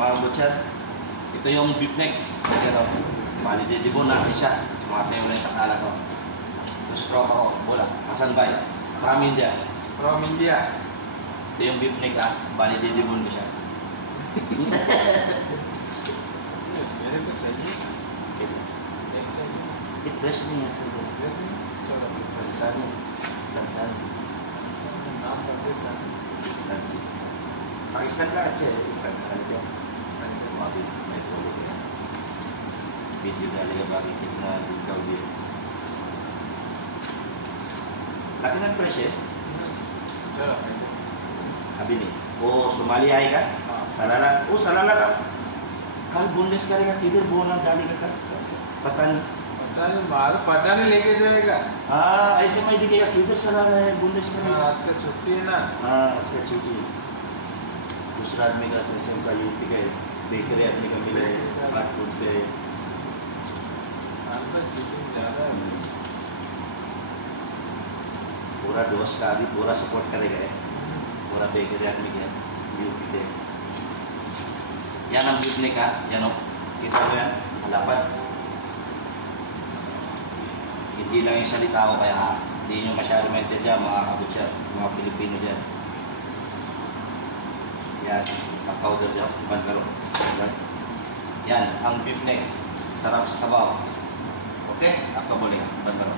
mga butcher. Ito yung beef neck. Pero, bali didibon na siya. Sumasayaw lang sa kala ko. Tapos tropa ko, bola. Hasan Bay. From India. From India. Ito yung beef neck ha. Bali didibon ko siya. मेरे को चाहिए Yes. एक चाहिए It fresh नहीं है sir. जैसे चलो Lansano. Lansano. नाम पाकिस्तान Pakistan का अच्छा है. Lansano क्या? अभी मैं बोलूँ क्या? वीडियो डालेगा बाकी कितना दिखा हुआ है. लेकिन अब फ्रेश है. चलो अभी नहीं. वो सोमाली आएगा. हाँ सलाला. वो सलाला का कल बोनलेस करेगा किधर बोना डालेगा कल? पता नहीं. पता नहीं लेके जाएगा हाँ ऐसे मैं दिखेगा किधर सलाला है बोनलेस करेगा. आज का छुट्टी है ना हाँ अच्छा छुट्टी. दूसरा आदमी का सेंसन का यूपी का बेकरी आदमी का मिले फास्ट फूड के आज का छुट्टी ज़्यादा है पूरा दोस्त का अभी पूरा सपोर्ट करेगा. पूरा बेकरी आदमी का यूपी के yan ang picnic ha. Yan o. Kita mo yan. Malapad. Hindi lang yung salita ko kaya hindi nyo masyado maintindihan mga kabutya, mga Pilipino dyan. Yan. Powder dyan. Bandaro. Yan. Ang beef neck. Sarap sa sabaw. Okay? Ako boleh. Bandaro.